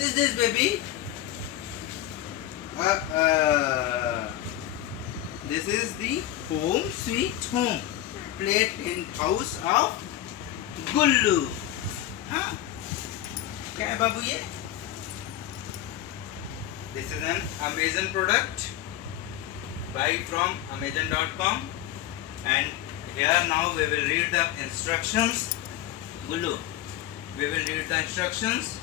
What is this, baby? This is the Home Sweet Home Play Tent House of Gullu. हाँ, क्या है बाबू ये? This is an Amazon product. Buy from Amazon.com. And here now we will read the instructions. Gullu, we will read the instructions.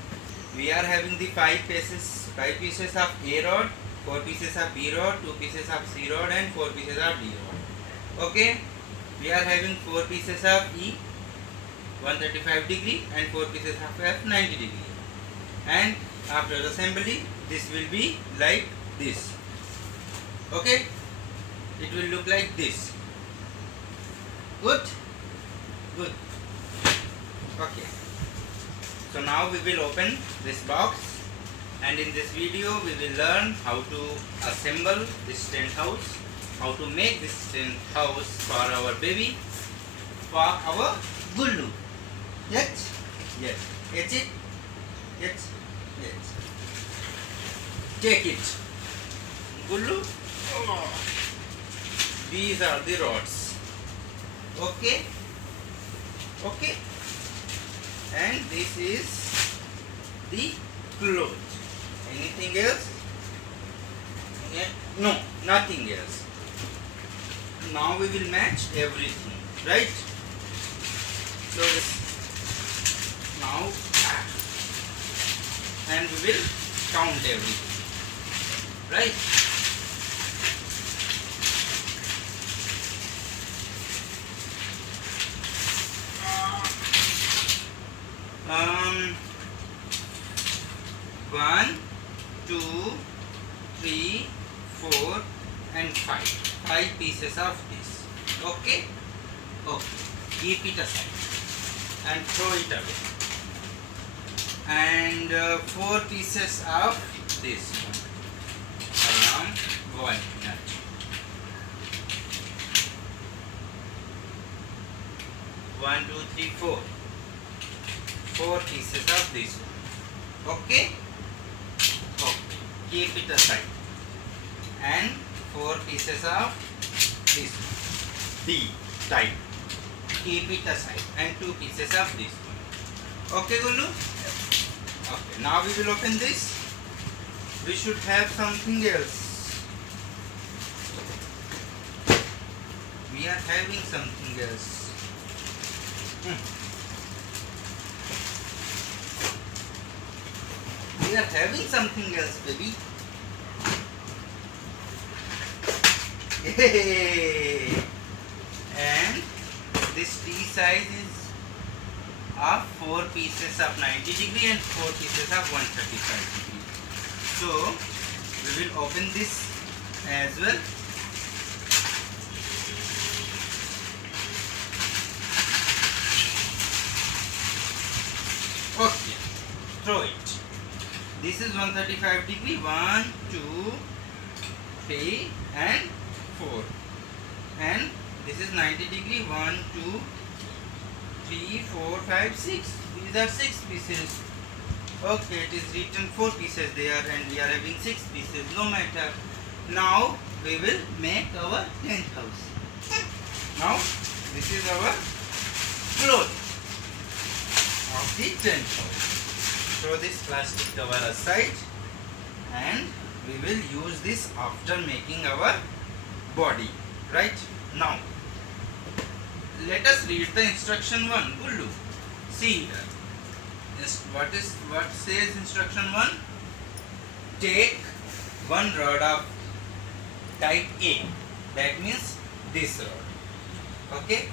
We are having the 5 pieces of A rod, 4 pieces of B rod, 2 pieces of C rod, and 4 pieces of D rod. Okay. We are having 4 pieces of E 135 degree and 4 pieces of F 90 degree. And after assembly, this will be like this. Okay. It will look like this. Good. Good. Okay. So now we will open this box, and in this video we will learn how to assemble this tent house, how to make this tent house for our baby, for our Gullu. Yes? Yes. Get it? Yes? Yes. Take it. Gullu. Oh. These are the rods. Okay? Okay? And this is the cloth. Anything else? Yeah. No, nothing else. Now we will match everything, right? So this now, and we will count everything, right? One, 2, 3, 4, and 5. 5 pieces of this. Okay? Okay. Keep it aside and throw it away. And 4 pieces of this one. Walnut. 1, 2, 3, 4. 4 pieces of this one. Okay? Okay. Keep it aside. And 4 pieces of this one. D type. Keep it aside. And 2 pieces of this one. Okay, Gullu? Okay. Now we will open this. We should have something else. We are having something else. We are having something else, baby. Hey. And this T size is of 4 pieces of 90 degree and 4 pieces of 135 degree. So we will open this as well. Okay, throw it. This is 135 degree, 1, 2, 3 and 4. And this is 90 degree, 1, 2, 3, 4, 5, 6. These are 6 pieces. Okay, it is written 4 pieces there and we are having 6 pieces, no matter. Now we will make our tent house. Now this is our cloth of the tent house. Throw this plastic cover aside and we will use this after making our body. Right? Now let us read the instruction 1. Gullu, see here. What says instruction 1? Take 1 rod of type A. That means this rod. Okay?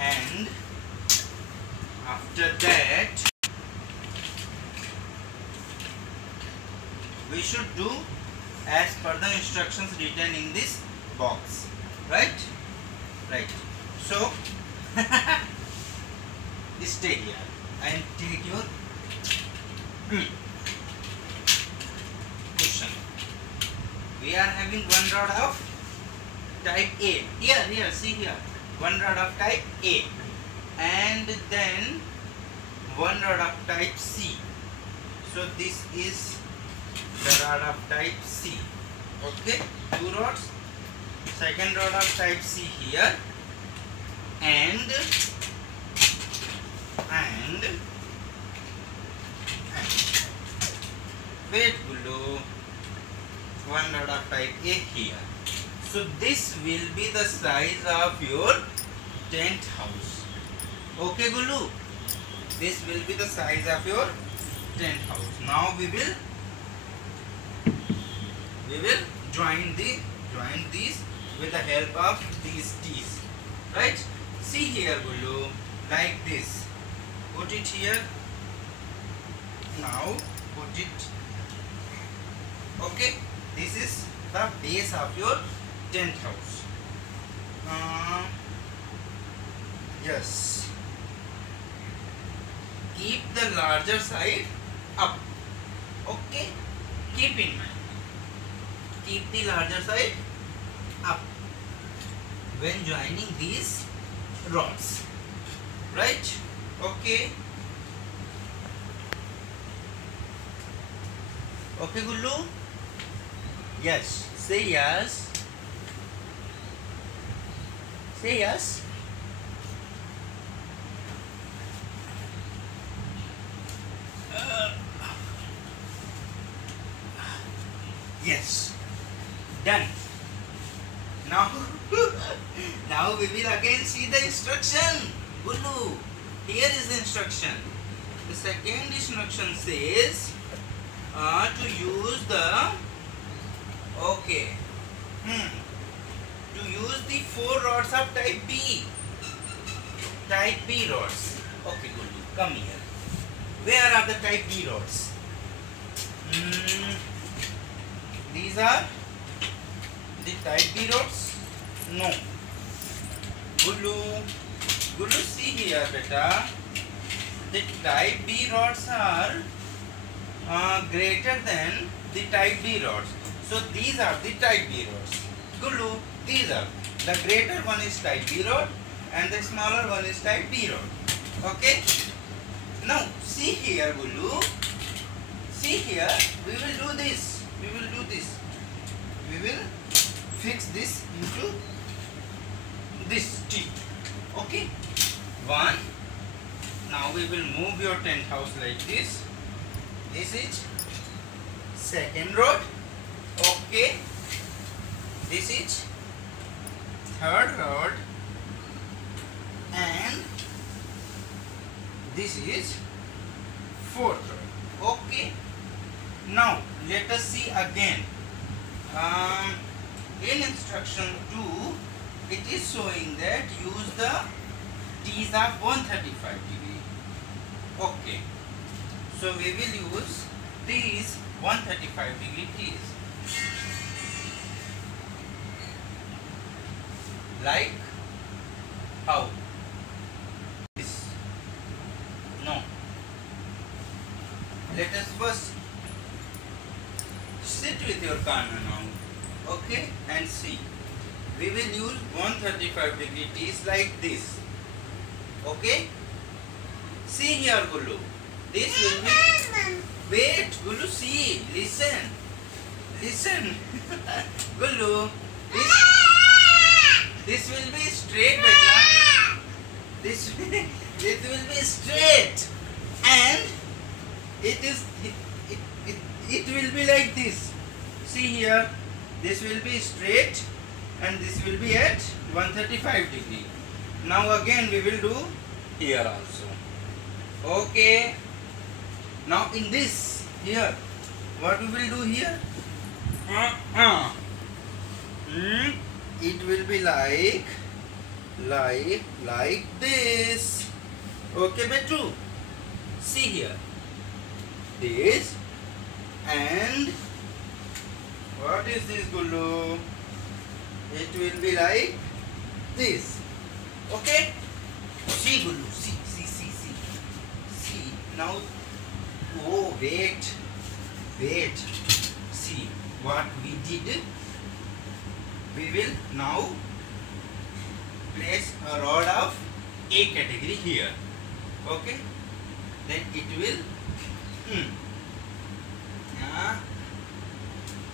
And after that we should do as per the instructions written in this box. Right? Right. So stay here and take your cushion. We are having 1 rod of type A. Here, see here. 1 rod of type A. And then 1 rod of type C. So this is the rod of type C. Okay, 2 rods. Second rod of type C here, and wait below, one rod of type A here. So this will be the size of your tent house. Okay, Gulu, this will be the size of your tent house. Now we will join these with the help of these T's, right? See here, Gulu, like this. Put it here. Now put it. Okay, this is the base of your tent house. Yes. Keep the larger side up. Okay, keep in mind. Keep the larger side up when joining these rods, right? Okay. Okay, Gullu? Yes. Say yes. Say yes. Yes. Done. Now, now we will again see the instruction. Gullu, here is the instruction. The second instruction says to use the to use the 4 rods of type B. Type B rods. Okay, Gullu, come here. Where are the type B rods? These are the type B rods? No. Gullu, see here, beta. The type B rods are greater than the type B rods. So these are the type B rods. Gullu, these are. The greater one is type B rod and the smaller one is type B rod. Okay? Now see here, Gullu. See here, we will do this. We will fix this into this T. Okay? One. Now we will move your tent house like this. This is second rod. Okay. This is third rod. And this is fourth rod. Okay. Now let us see again. In instruction 2, it is showing that use the T's of 135 degree. Okay. So we will use these 135 degree T's. Like how? This. No. Let us first sit with your Kana now. Okay, and see. We will use 135 degree T's like this. Okay? See here, Gullu. This will be. Wait, Gullu, see. Listen. Gullu, this will be straight, beta. This will be straight, and it will be like this. See here, this will be straight and this will be at 135 degree. Now again we will do here also. Okay. Now in this here, what we will do here? It will be like this. Okay, Betu. See here. This and what is this, Gullu? It will be like this. Okay? See, Gullu. See. Now, oh, wait. See what we did. We will now place a rod of A category here. Okay? Then it will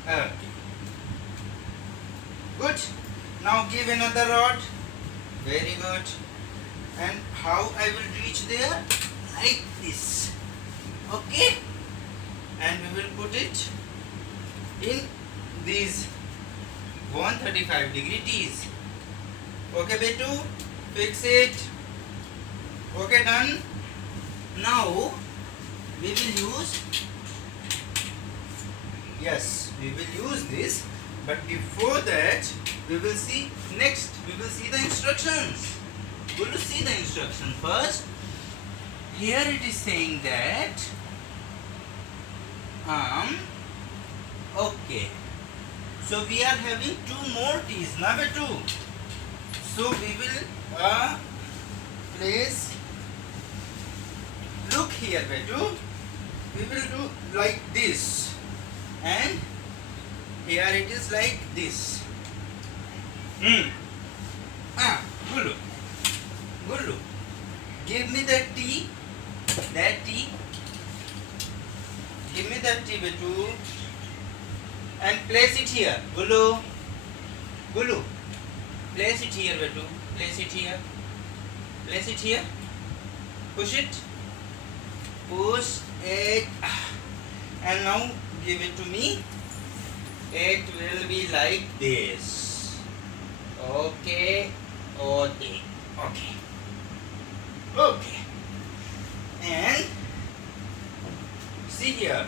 Okay. Good. Now give another rod. Very good. And how I will reach there? Like this. Okay. And we will put it in these 135 degree T's. Okay, Betu? Fix it. Okay, done. Now we will use, yes, we will use this, but before that we will see next, we will see the instructions. We will see the instruction first. Here it is saying that okay, so we are having 2 more T's, now Betu. So we will place, look here Betu, we will do like this, and here it is like this. Gulu, Gulu, give me that T, give me that T Betu, and place it here. Gulu, Gulu, place it here Betu, place it here, place it here, push it, push it, and now give it to me. It will be like this. Okay, okay, okay, okay. And see here,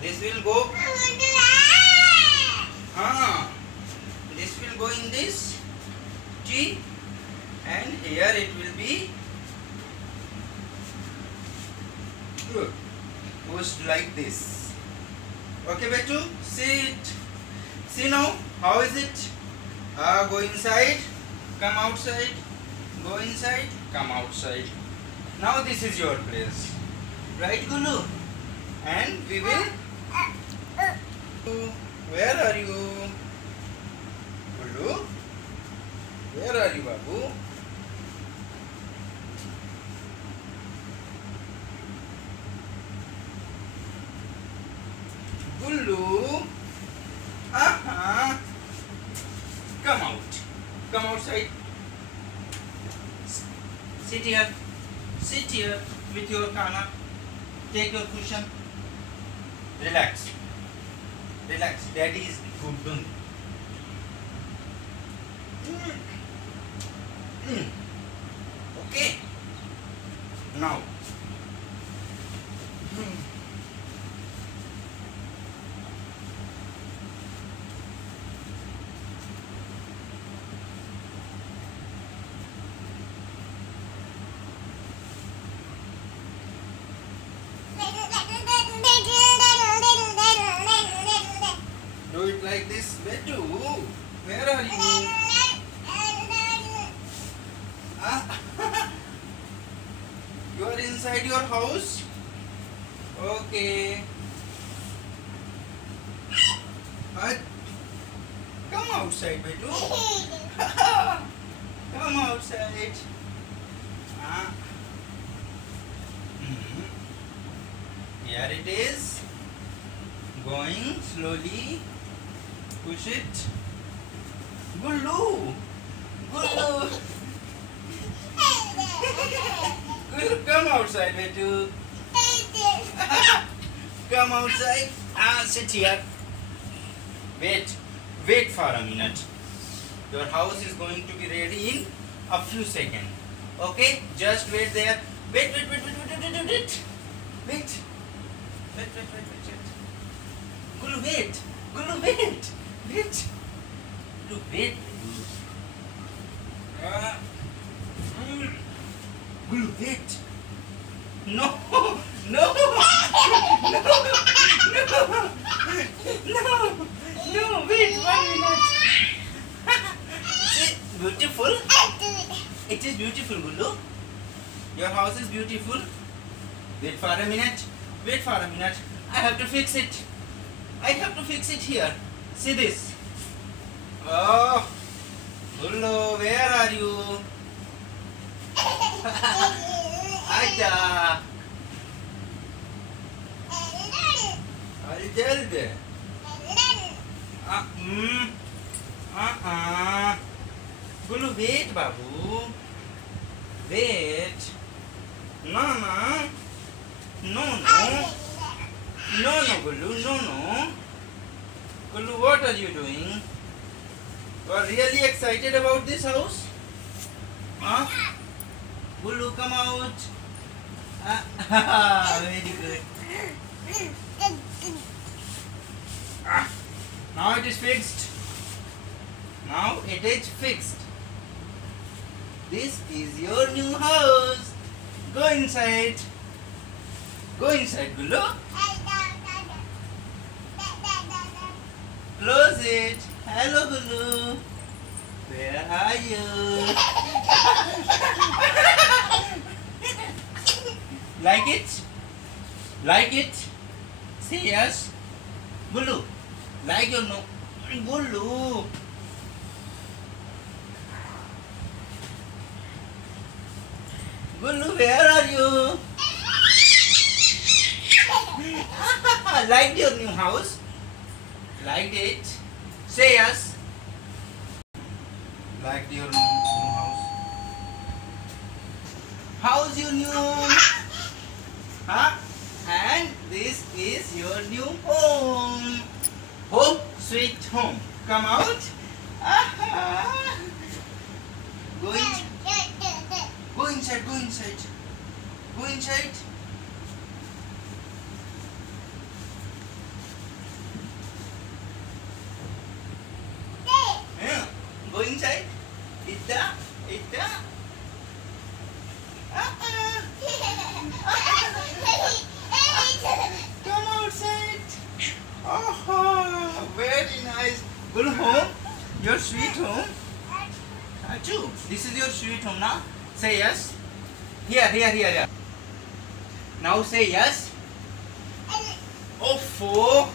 this will go, this will go in this T, and here it will be pushed like this. Okay, Betu, see it. See now, how is it? Go inside, come outside, go inside, come outside. Now this is your place, right, Gulu? And we will. Where are you, Gulu? Where are you, Babu? Gulu, come out, come outside. Sit here with your kana. Take your cushion. Relax, relax. Daddy is good. Okay. Now. Do it like this, Betu. Where are you? You are inside your house? Okay. Come outside, Betu. Come outside. Here it is. Going slowly. Push it. Gulu. Gulu. Gulu, come outside, Betu. Come outside. Sit here. Wait for a minute. Your house is going to be ready in a few seconds. Okay? Just wait there. Wait. Gulu, wait. Gulu, wait. Gulu, wait. Gulu, wait. No, wait 1 minute. Is it beautiful? It is beautiful, Gulu. Your house is beautiful. Wait for a minute. I have to fix it. Here. See this. Oh, Gulu, where are you? Aida. जल्द गुल्लू wait Babu wait no Gullu no Gullu, what are you doing? You are really excited about this house? Huh? Gullu, come out. Very good. Now it is fixed. Now it is fixed. This is your new house. Go inside. Go inside, Gullu. Close it. Hello, Gullu. Where are you? Like it? Like it? Say yes. Gullu, like your no. Gullu. Gullu, where are you? Liked your new house? Liked it? Say yes. Liked your new house? How's your new home? Huh? And this is your new home. Home sweet home. Come out. Go inside. Go inside. Go inside. Go inside. Go inside. Ita. Come outside. Oh, very nice. Good home. Your sweet home. Achoo. This is your sweet home now. Say yes. Here. Now say yes. Oh, 4.